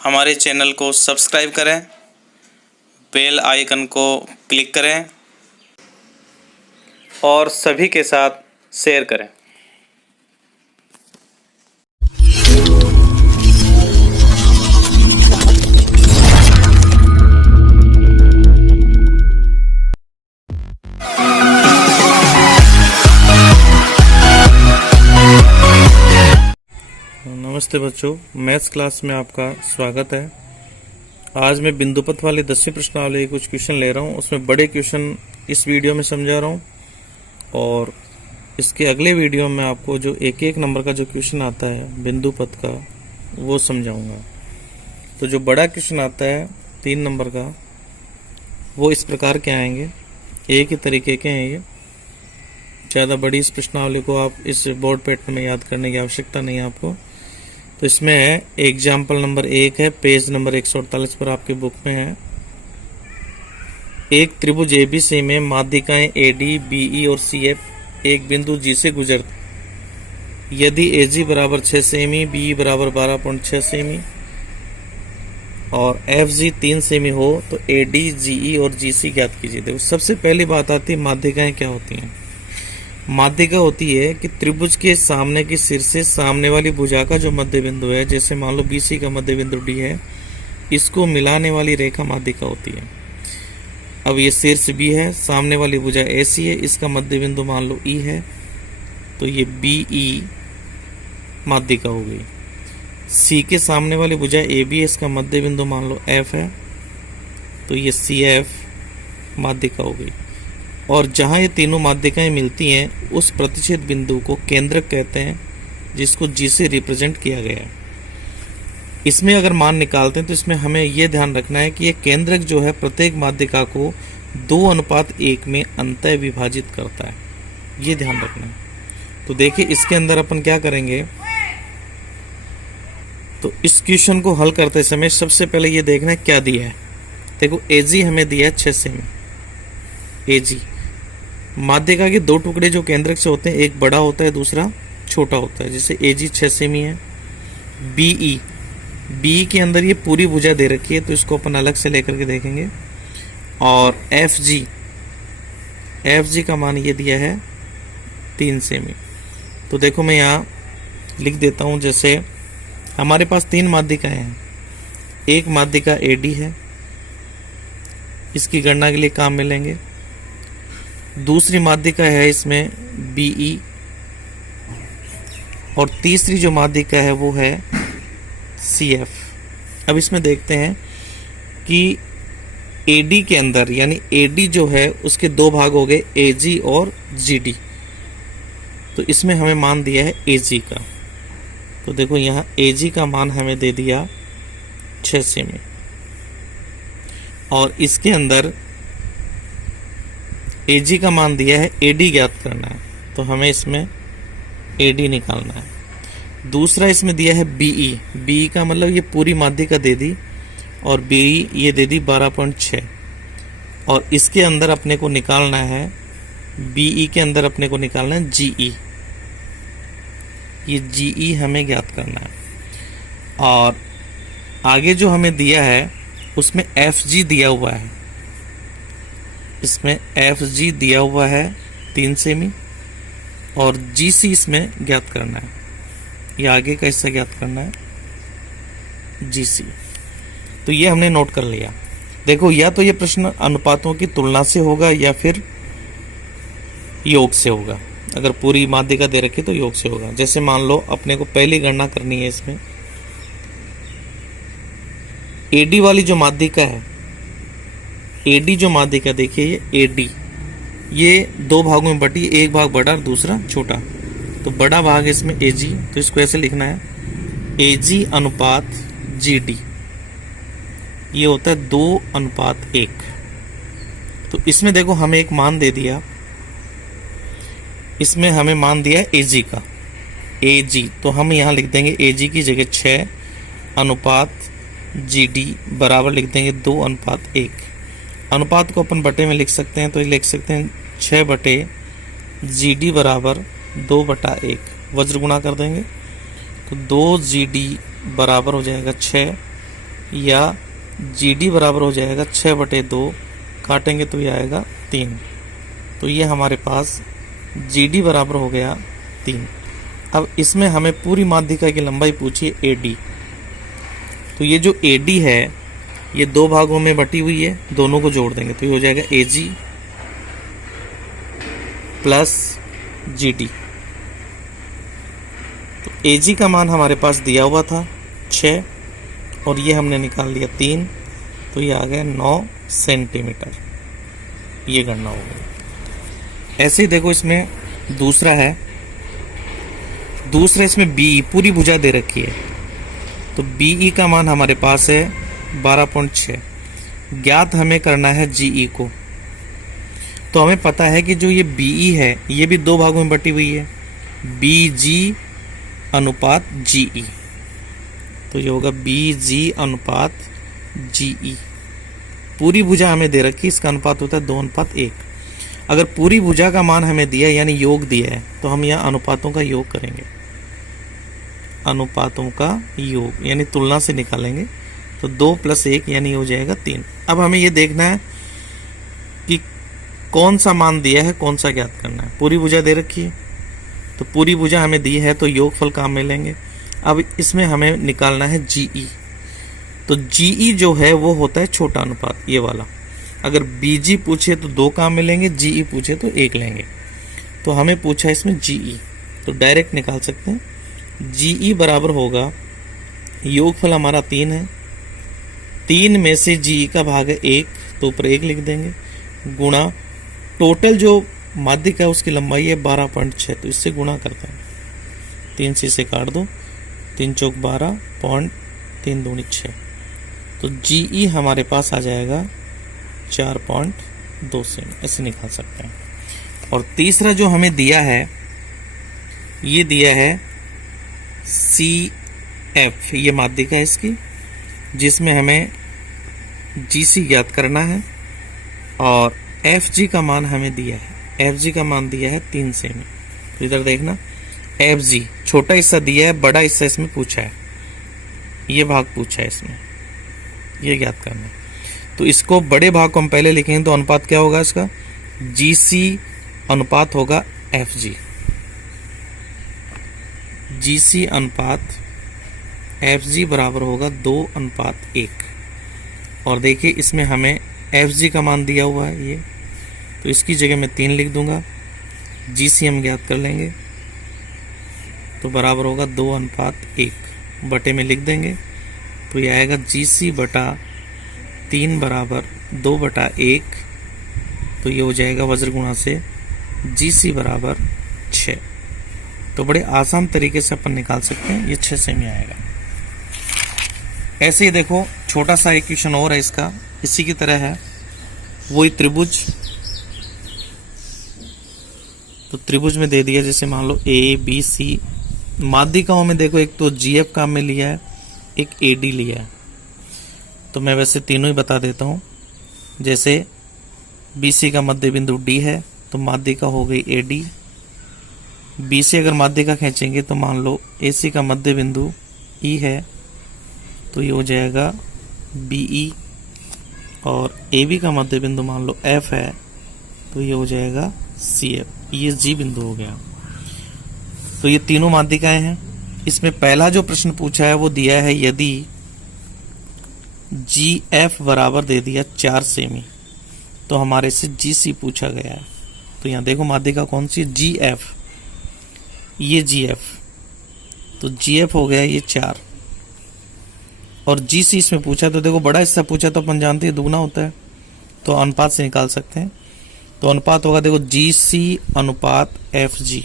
हमारे चैनल को सब्सक्राइब करें, बेल आइकन को क्लिक करें और सभी के साथ शेयर करें। नमस्ते बच्चों, मैथ्स क्लास में आपका स्वागत है। आज मैं बिंदुपथ वाले 10वीं प्रश्नावली के कुछ क्वेश्चन ले रहा हूँ। उसमें बड़े क्वेश्चन इस वीडियो में समझा रहा हूँ और इसके अगले वीडियो में आपको जो एक एक नंबर का जो क्वेश्चन आता है बिंदुपथ का वो समझाऊंगा। तो जो बड़ा क्वेश्चन आता है 3 नंबर का वो इस प्रकार के आएंगे, एक ही तरीके के हैं ये। ज़्यादा बड़ी इस प्रश्नावली को आप इस बोर्ड पैटर्न में याद करने की आवश्यकता नहीं है आपको। तो इसमें है एग्जाम्पल नंबर 1 है, पेज नंबर 148 पर आपकी बुक में है। एक त्रिभुज एबीसी में माध्यिकाएं एडी, बीई और सीएफ एक बिंदु जी से गुजरती। यदि एजी बराबर 6 सेमी, बीई बराबर 12.6 सेमी और एफजी 3 सेमी हो तो एडी, जीई और जीसी ज्ञात कीजिए। देखो सबसे पहली बात आती है माध्यिकाएं क्या होती हैं। माध्यिका होती है कि त्रिभुज के सामने की सिर से सामने वाली भुजा का जो मध्य बिंदु है, जैसे मान लो बीसी का मध्य बिंदु डी है, इसको मिलाने वाली रेखा माध्यिका होती है। अब ये शीर्ष बी है, सामने वाली भुजा एसी है, इसका मध्य बिंदु मान लो ई है, तो ये बीई माध्यिका हो गई। सी के सामने वाली भुजा ए बी है, इसका मध्य बिंदु मान लो एफ है, तो ये सी एफ माध्यिका हो गई। और जहां ये तीनों माध्यिकाएं मिलती हैं उस प्रतिच्छेद बिंदु को केंद्रक कहते हैं, जिसको जी से रिप्रेजेंट किया गया है। इसमें अगर मान निकालते हैं तो इसमें हमें यह ध्यान रखना है कि ये केंद्रक जो है प्रत्येक माध्यिका को 2:1 में अंतः विभाजित करता है, ये ध्यान रखना है। तो देखिए इसके अंदर अपन क्या करेंगे, तो इस क्वेश्चन को हल करते समय सबसे पहले ये देखना है क्या दिया है। देखो एजी हमें दिया है 6 सेमी। एजी माध्यिका के 2 टुकड़े जो केंद्रक से होते हैं, एक बड़ा होता है दूसरा छोटा होता है। जैसे एजी 6 सेमी है। बीई के अंदर ये पूरी भुजा दे रखी है, तो इसको अपन अलग से लेकर के देखेंगे। और एफजी का मान ये दिया है 3 सेमी। तो देखो मैं यहाँ लिख देता हूँ, जैसे हमारे पास 3 माध्यिकाएं हैं। एक माध्यिका एडी है, इसकी गणना के लिए काम मिलेंगे। दूसरी माध्यिका है इसमें बीई और तीसरी जो माध्यिका है वो है सीएफ। अब इसमें देखते हैं कि एडी के अंदर, यानी एडी जो है उसके 2 भाग हो गए, एजी और जीडी। तो इसमें हमें मान दिया है एजी का। तो देखो यहाँ एजी का मान हमें दे दिया 6 सेमी और इसके अंदर एजी का मान दिया है, एडी ज्ञात करना है, तो हमें इसमें एडी निकालना है। दूसरा इसमें दिया है बीई का मतलब ये पूरी माध्यिका दे दी और बीई ये दे दी 12.6 और इसके अंदर अपने को निकालना है, बीई के अंदर अपने को निकालना है जीई। ये जीई हमें ज्ञात करना है। और आगे जो हमें दिया है उसमें एफजी दिया हुआ है, इसमें एफजी दिया हुआ है 3 सेमी और जीसी इसमें ज्ञात करना है। ये आगे का हिस्सा ज्ञात करना है जीसी। तो ये हमने नोट कर लिया। देखो या तो ये प्रश्न अनुपातों की तुलना से होगा या फिर योग से होगा। अगर पूरी माध्यिका दे रखी तो योग से होगा। जैसे मान लो अपने को पहली गणना करनी है, इसमें एडी वाली जो माध्यिका है, एडी जो माध्यिका देखिए ये एडी, ये 2 भागों में बटी, एक भाग बड़ा और दूसरा छोटा। तो बड़ा भाग है इसमें एजी, तो इसको ऐसे लिखना है एजी अनुपात जीडी, ये होता है 2:1। तो इसमें देखो हमें एक मान दे दिया, इसमें हमें मान दिया एजी का, एजी। तो हम यहाँ लिख देंगे एजी की जगह 6 अनुपात जीडी बराबर लिख देंगे 2:1। अनुपात को अपन बटे में लिख सकते हैं, तो लिख सकते हैं 6 बटे जीडी बराबर 2/1। वज्र गुणा कर देंगे तो 2 GD बराबर हो जाएगा 6 या GD बराबर हो जाएगा 6/2, काटेंगे तो ये आएगा 3। तो ये हमारे पास GD बराबर हो गया 3। अब इसमें हमें पूरी माध्यिका की लंबाई पूछी है AD। तो ये जो AD है ये 2 भागों में बटी हुई है, दोनों को जोड़ देंगे तो ये हो जाएगा AG प्लस GD। तो AG का मान हमारे पास दिया हुआ था 6 और ये हमने निकाल लिया 3, तो ये आ गया 9 सेंटीमीटर। ये गणना हो गई। ऐसे ही देखो इसमें दूसरा है, दूसरा इसमें BE पूरी भुजा दे रखी है, तो BE का मान हमारे पास है 12.6। ज्ञात हमें करना है GE को। तो हमें पता है कि जो ये BE है ये भी 2 भागों में बटी हुई है, BG अनुपात GE। तो ये होगा BG अनुपात GE। पूरी भुजा हमें दे रखी, इसका अनुपात होता है 2:1। अगर पूरी भुजा का मान हमें दिया यानी योग दिया है तो हम यहाँ अनुपातों का योग करेंगे, अनुपातों का योग यानी तुलना से निकालेंगे। तो 2 + 1 यानी हो जाएगा 3। अब हमें ये देखना है कि कौन सा मान दिया है, कौन सा ज्ञात करना है। पूरी भुजा दे रखी है तो पूरी भुजा हमें दी है तो योगफल काम में लेंगे। अब इसमें हमें निकालना है GE। तो GE जो है वो होता है छोटा अनुपात, ये वाला। अगर BG पूछे तो 2 काम में लेंगे, GE पूछे तो 1 लेंगे। तो हमें पूछा है इसमें GE, तो डायरेक्ट निकाल सकते हैं। GE बराबर होगा, योगफल हमारा 3 है, 3 में से GE का भाग है 1, तो ऊपर 1 लिख देंगे, गुणा टोटल जो माध्यिका है उसकी लंबाई है 12.6, तो इससे गुणा करते हैं। 3 से इसे काट दो, 3 चौक 12, 3 दूनी 6। तो GE हमारे पास आ जाएगा 4.2 सेमी, ऐसे निकाल सकते हैं। और तीसरा जो हमें दिया है ये दिया है CF, ये माध्यिका है इसकी, जिसमें हमें GC ज्ञात करना है और FG का मान हमें दिया है, FG का मान दिया है 3 सेमी। तो इधर देखना, FG छोटा हिस्सा दिया है, बड़ा हिस्सा इसमें पूछा है, ये भाग पूछा है इसमें, ये ज्ञात करना है। तो इसको बड़े भाग को हम पहले लिखेंगे तो अनुपात क्या होगा इसका, GC अनुपात होगा FG, GC अनुपात FG बराबर होगा 2:1। और देखिए इसमें हमें FG का मान दिया हुआ है ये, तो इसकी जगह मैं 3 लिख दूंगा, GC हम ज्ञात कर लेंगे तो बराबर होगा 2:1, बटे में लिख देंगे तो ये आएगा GC बटा 3 बराबर 2/1। तो ये हो जाएगा वज्र गुणा से GC बराबर 6। तो बड़े आसान तरीके से अपन निकाल सकते हैं, ये 6 सेमी आएगा। ऐसे ही देखो छोटा सा इक्वेशन और है इसका, इसी की तरह है, वही त्रिभुज। तो त्रिभुज में दे दिया, जैसे मान लो ABC, माध्यिकाओं में देखो एक तो GF काम में लिया है, एक AD लिया है। तो मैं वैसे तीनों ही बता देता हूँ। जैसे BC का मध्य बिंदु D है तो माध्यिका हो गई AD। BC अगर माध्यिका खींचेंगे तो मान लो AC का मध्य बिंदु E है तो ये हो जाएगा BE, और AB का मध्य बिंदु मान लो F है तो ये हो जाएगा CF, ये G बिंदु हो गया। तो ये तीनों माध्यिकाएं हैं। इसमें पहला जो प्रश्न पूछा है वो दिया है, यदि GF बराबर दे दिया 4 सेमी तो हमारे से GC पूछा गया है। तो यहाँ देखो माध्यिका कौन सी, GF, ये GF, तो GF हो गया ये 4, और GC इसमें पूछा, तो देखो बड़ा हिस्सा पूछा तो अपन जानते हैं दुगना होता है, तो अनुपात से निकाल सकते हैं। तो अनुपात होगा देखो GC अनुपात FG,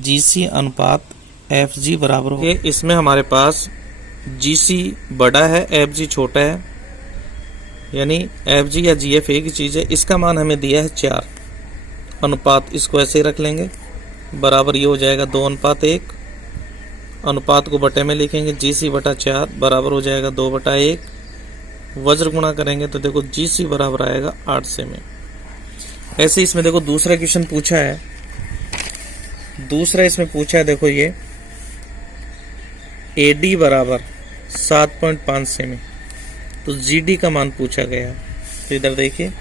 GC अनुपात FG बराबर हो, इसमें हमारे पास GC बड़ा है, FG छोटा है, यानी FG या GF एक ही चीज़ है। इसका मान हमें दिया है 4, अनुपात इसको ऐसे ही रख लेंगे, बराबर ये हो जाएगा 2:1। अनुपात को बटे में लिखेंगे, GC बटा 4 बराबर हो जाएगा 2/1। वज्र गुणा करेंगे तो देखो GC बराबर आएगा 8 सेमी। ऐसे इसमें देखो दूसरा क्वेश्चन पूछा है, दूसरा इसमें पूछा है, देखो ये AD बराबर 7.5 सेमी। तो GD का मान पूछा गया। तो इधर देखिए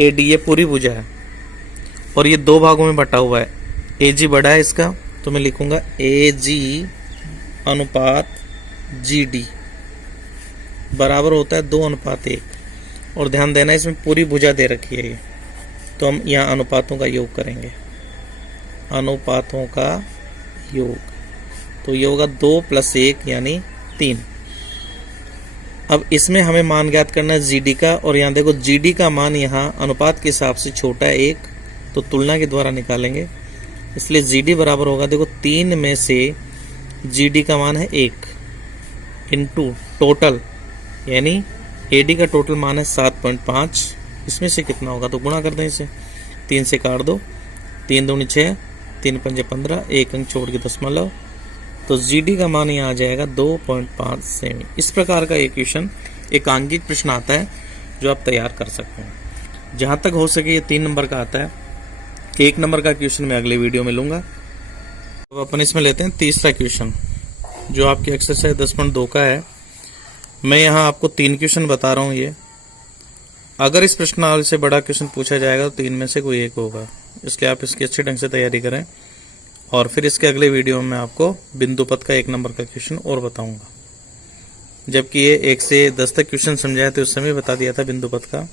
AD ये पूरी भुजा है और ये दो भागों में बटा हुआ है। AG बड़ा है इसका, तो मैं लिखूंगा AG अनुपात GD बराबर होता है 2:1। और ध्यान देना इसमें पूरी भुजा दे रखी है ये, तो हम यहाँ अनुपातों का योग करेंगे, अनुपातों का योग। तो ये होगा 2 + 1 यानी 3। अब इसमें हमें मान ज्ञात करना है GD का, और यहाँ देखो GD का मान यहाँ अनुपात के हिसाब से छोटा है 1, तो तुलना के द्वारा निकालेंगे, इसलिए GD बराबर होगा, देखो 3 में से GD का मान है 1 इंटू टोटल, यानी AD का टोटल मान है 7.5, इसमें से कितना होगा तो गुणा कर दें इसे, 3 से काट दो, 3 दूनी 6, 3 पंजे 15, 1 अंक छोड़ के दशमलव, तो GD का मान यहाँ आ जाएगा 2.5 सेमी। इस प्रकार का एक क्वेश्चन एकांकिक प्रश्न आता है जो आप तैयार कर सकते हैं। जहाँ तक हो सके ये 3 नंबर का आता है, 1 नंबर का क्वेश्चन मैं अगले वीडियो में लूँगा। अब अपन इसमें लेते हैं तीसरा क्वेश्चन जो आपकी एक्सरसाइज 10.2 का है। मैं यहाँ आपको 3 क्वेश्चन बता रहा हूँ। ये अगर इस प्रश्नावली से बड़ा क्वेश्चन पूछा जाएगा तो 3 में से कोई एक होगा, इसलिए आप इसकी अच्छे ढंग से तैयारी करें। और फिर इसके अगले वीडियो में मैं आपको बिंदु पथ का 1 नंबर का क्वेश्चन और बताऊंगा, जबकि ये 1 से 10 तक क्वेश्चन समझाया तो उस समय बता दिया था बिंदु पथ का।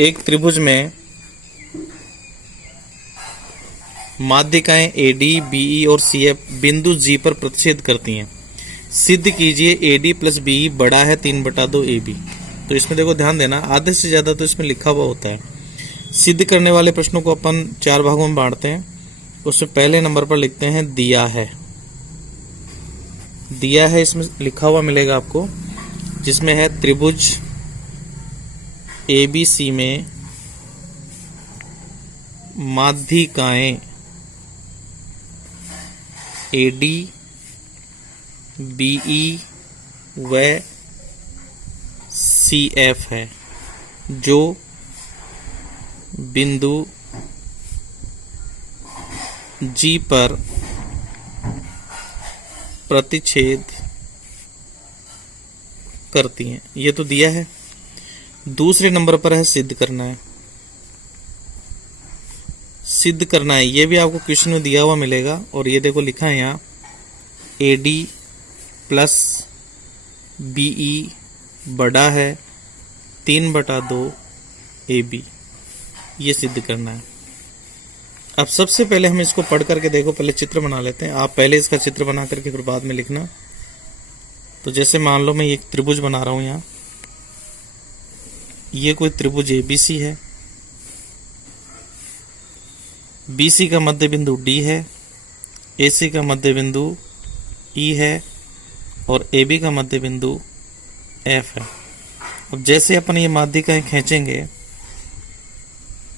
एक त्रिभुज में माध्यिकाएं AD, BE और CF बिंदु G पर प्रतिच्छेद करती हैं। सिद्ध कीजिए AD + BE बड़ा है 3/2 AB। तो इसमें देखो ध्यान देना, आधे से ज्यादा तो इसमें लिखा हुआ होता है। सिद्ध करने वाले प्रश्नों को अपन 4 भागों में बांटते हैं। उसमें पहले नंबर पर लिखते हैं दिया है। दिया है इसमें लिखा हुआ मिलेगा आपको, जिसमें है त्रिभुज ABC में माध्यिकाएं AD, BE व CF है, जो बिंदु G पर प्रतिच्छेद करती हैं। ये तो दिया है। दूसरे नंबर पर है सिद्ध करना है। सिद्ध करना है, ये भी आपको क्वेश्चन में दिया हुआ मिलेगा, और ये देखो लिखा है यहाँ AD + BE बड़ा है 3/2 AB। ये सिद्ध करना है। अब सबसे पहले हम इसको पढ़ करके देखो, पहले चित्र बना लेते हैं। आप पहले इसका चित्र बना करके फिर बाद में लिखना। तो जैसे मान लो मैं एक त्रिभुज बना रहा हूं यहाँ, ये कोई त्रिभुज ABC है, BC का मध्य बिंदु D है, AC का मध्य बिंदु E है और AB का मध्य बिंदु F है। अब जैसे अपन ये माध्यिकाएं खींचेंगे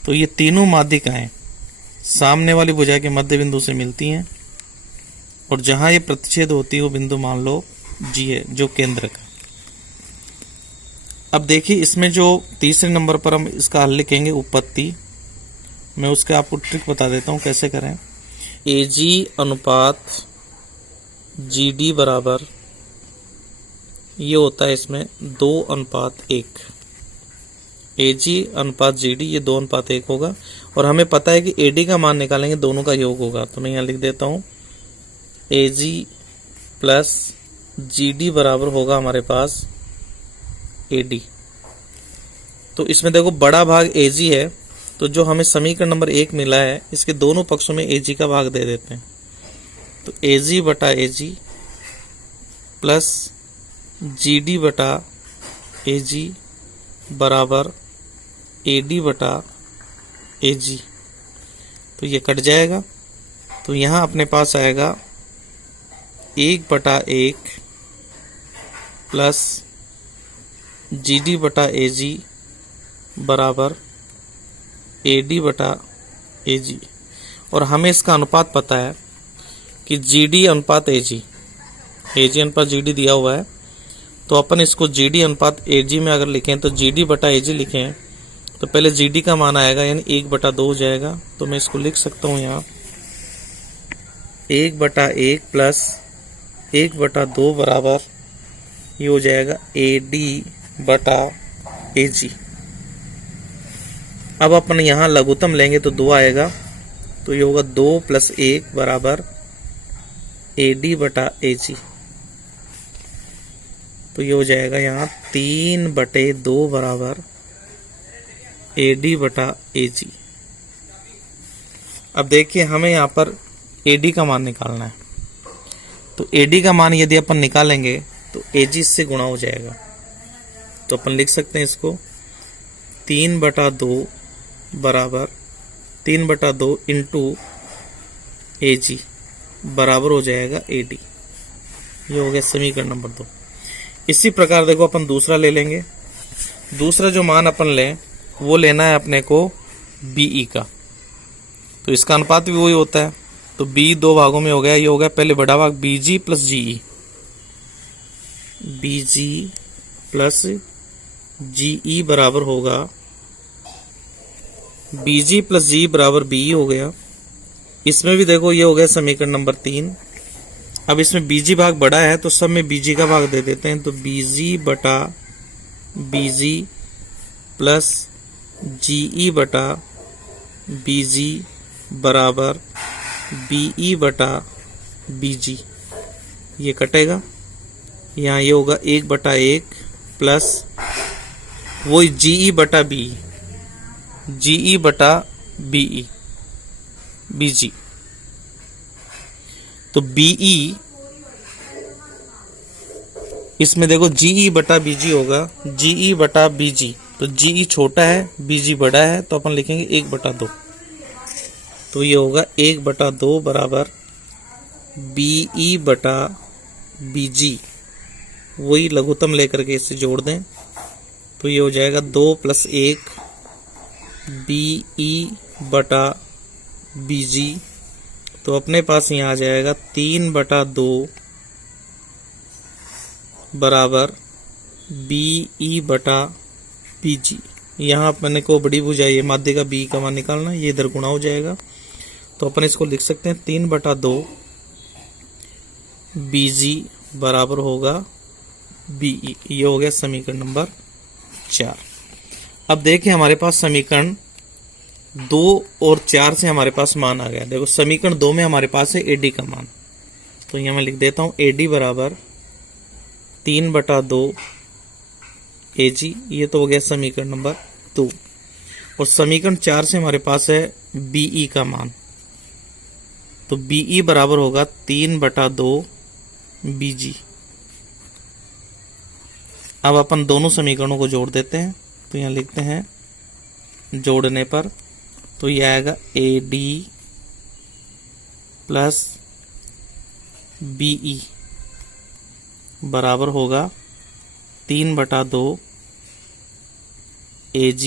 तो ये तीनों माध्यिकाएं सामने वाली भुजा के मध्य बिंदु से मिलती हैं, और जहां ये प्रतिच्छेद होती है वो बिंदु मान लो G है, जो केंद्र का। अब देखिए इसमें जो तीसरे नंबर पर हम इसका हल लिखेंगे उपपत्ति, मैं उसका आपको ट्रिक बता देता हूं कैसे करें। AG अनुपात GD बराबर ये होता है इसमें 2:1। AG अनुपात GD ये 2:1 होगा, और हमें पता है कि AD का मान निकालेंगे दोनों का योग होगा। तो मैं यहाँ लिख देता हूँ AG + GD बराबर होगा हमारे पास AD। तो इसमें देखो बड़ा भाग AG है, तो जो हमें समीकरण नंबर 1 मिला है इसके दोनों पक्षों में AG का भाग दे देते हैं। तो AG/AG + GD/AG बराबर AD/AG। तो ये कट जाएगा, तो यहाँ अपने पास आएगा 1/1 + GD/AG बराबर AD/AG। और हमें इसका अनुपात पता है कि GD अनुपात AG, AG अनुपात GD दिया हुआ है, तो अपन इसको GD अनुपात AG में अगर लिखें तो GD/AG लिखें तो पहले GD का मान आएगा यानी 1/2 हो जाएगा। तो मैं इसको लिख सकता हूँ यहाँ 1/1 + 1/2 बराबर ये हो जाएगा AD/AG। अब अपन यहाँ लघुत्तम लेंगे तो 2 आएगा, तो ये होगा 2 + 1 बराबर AD/AG। तो ये हो जाएगा यहाँ 3/2 बराबर AD/AG। अब देखिए हमें यहाँ पर AD का मान निकालना है, तो AD का मान यदि अपन निकालेंगे तो AG इससे गुणा हो जाएगा। तो अपन लिख सकते हैं इसको 3/2 बराबर 3/2 इंटू AG बराबर हो जाएगा AD। ये हो गया समीकरण नंबर 2। इसी प्रकार देखो अपन दूसरा ले लेंगे। दूसरा जो मान अपन लें वो लेना है अपने को BE का, तो इसका अनुपात भी वही होता है। तो B 2 भागों में हो गया, ये हो गया पहले बड़ा भाग BG + GE, BG + GE बराबर होगा BG + GE बराबर BE हो गया। इसमें भी देखो ये हो गया समीकरण नंबर 3। अब इसमें BG भाग बड़ा है तो सब में BG का भाग दे देते हैं, तो BG/BG + GE/BG बराबर BE/BG। ये कटेगा, यहाँ ये होगा 1/1 प्लस वही GE/BE, GE/BE BG। तो BE इसमें देखो GE/BG होगा, GE/BG, तो GE छोटा है BG बड़ा है, तो अपन लिखेंगे 1/2। तो ये होगा 1/2 बराबर BE/BG। वही लघुत्तम लेकर के इसे जोड़ दें, तो ये हो जाएगा 2 + 1 BE/BG। तो अपने पास यहाँ आ जाएगा 3/2 बराबर BE/BG। यहाँ अपने को बड़ी भुजा ये माध्य का B का मान निकालना, ये इधर गुणा हो जाएगा, तो अपन इसको लिख सकते हैं 3/2 BG बराबर होगा BE। ये हो गया समीकरण नंबर 4। अब देखिए हमारे पास समीकरण 2 और 4 से हमारे पास मान आ गया। देखो समीकरण 2 में हमारे पास है AD का मान, तो यहाँ मैं लिख देता हूँ AD बराबर 3/2 AG। ये तो हो गया समीकरण नंबर 2। और समीकरण 4 से हमारे पास है BE का मान, तो BE बराबर होगा 3/2 BG। अब अपन दोनों समीकरणों को जोड़ देते हैं, तो यहाँ लिखते हैं जोड़ने पर, तो ये आएगा AD + BE बराबर होगा 3/2 AG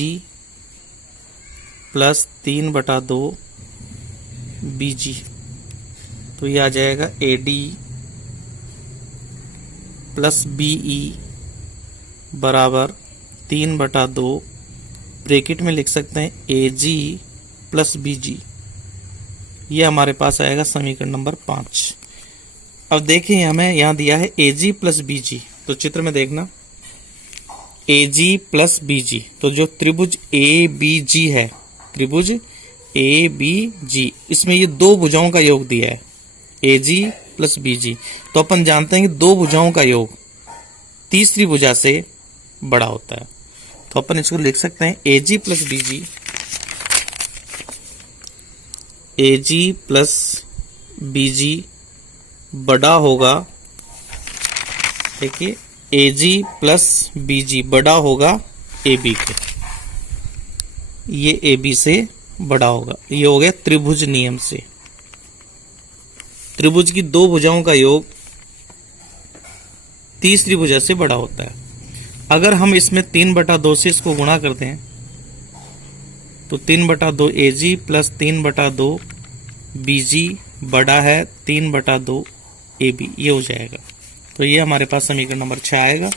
+ 3/2 BG। तो ये आ जाएगा AD + BE बराबर 3/2, ब्रैकेट में लिख सकते हैं AG + BG। ये हमारे पास आएगा समीकरण नंबर 5। अब देखिए हमें यहाँ दिया है AG + BG, तो चित्र में देखना AG + BG, तो जो त्रिभुज ABG है, त्रिभुज ABG, इसमें ये दो भुजाओं का योग दिया है AG + BG। तो अपन जानते हैं कि दो भुजाओं का योग तीसरी भुजा से बड़ा होता है, तो अपन इसको लिख सकते हैं AG + BG, AG + BG बड़ा होगा, देखिए AG + BG बड़ा होगा AB के, ये AB से बड़ा होगा। ये हो गया त्रिभुज नियम से, त्रिभुज की दो भुजाओं का योग तीसरी भुजा से बड़ा होता है। अगर हम इसमें 3/2 से इसको गुणा करते हैं, तो 3/2 AG + 3/2 BG बड़ा है 3/2 AB, ये हो जाएगा। तो ये हमारे पास समीकरण नंबर 6 आएगा।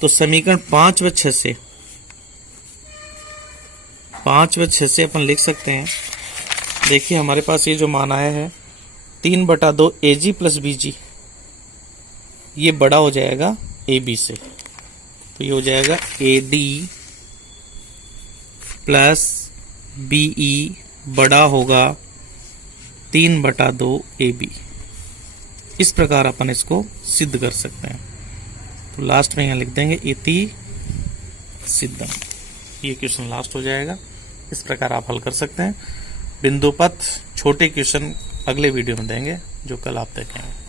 तो समीकरण 5 व 6 से, 5 व 6 से अपन लिख सकते हैं, देखिए हमारे पास ये जो मान आया है 3/2 AG + BG ये बड़ा हो जाएगा ए बी से, तो ये हो जाएगा A D plus B E बड़ा होगा 3/2 ए बी। इस प्रकार अपन इसको सिद्ध कर सकते हैं। तो लास्ट में यहाँ लिख देंगे इति सिद्धम। ये क्वेश्चन लास्ट हो जाएगा। इस प्रकार आप हल कर सकते हैं। बिंदुपथ छोटे क्वेश्चन अगले वीडियो में देंगे जो कल आप देखेंगे।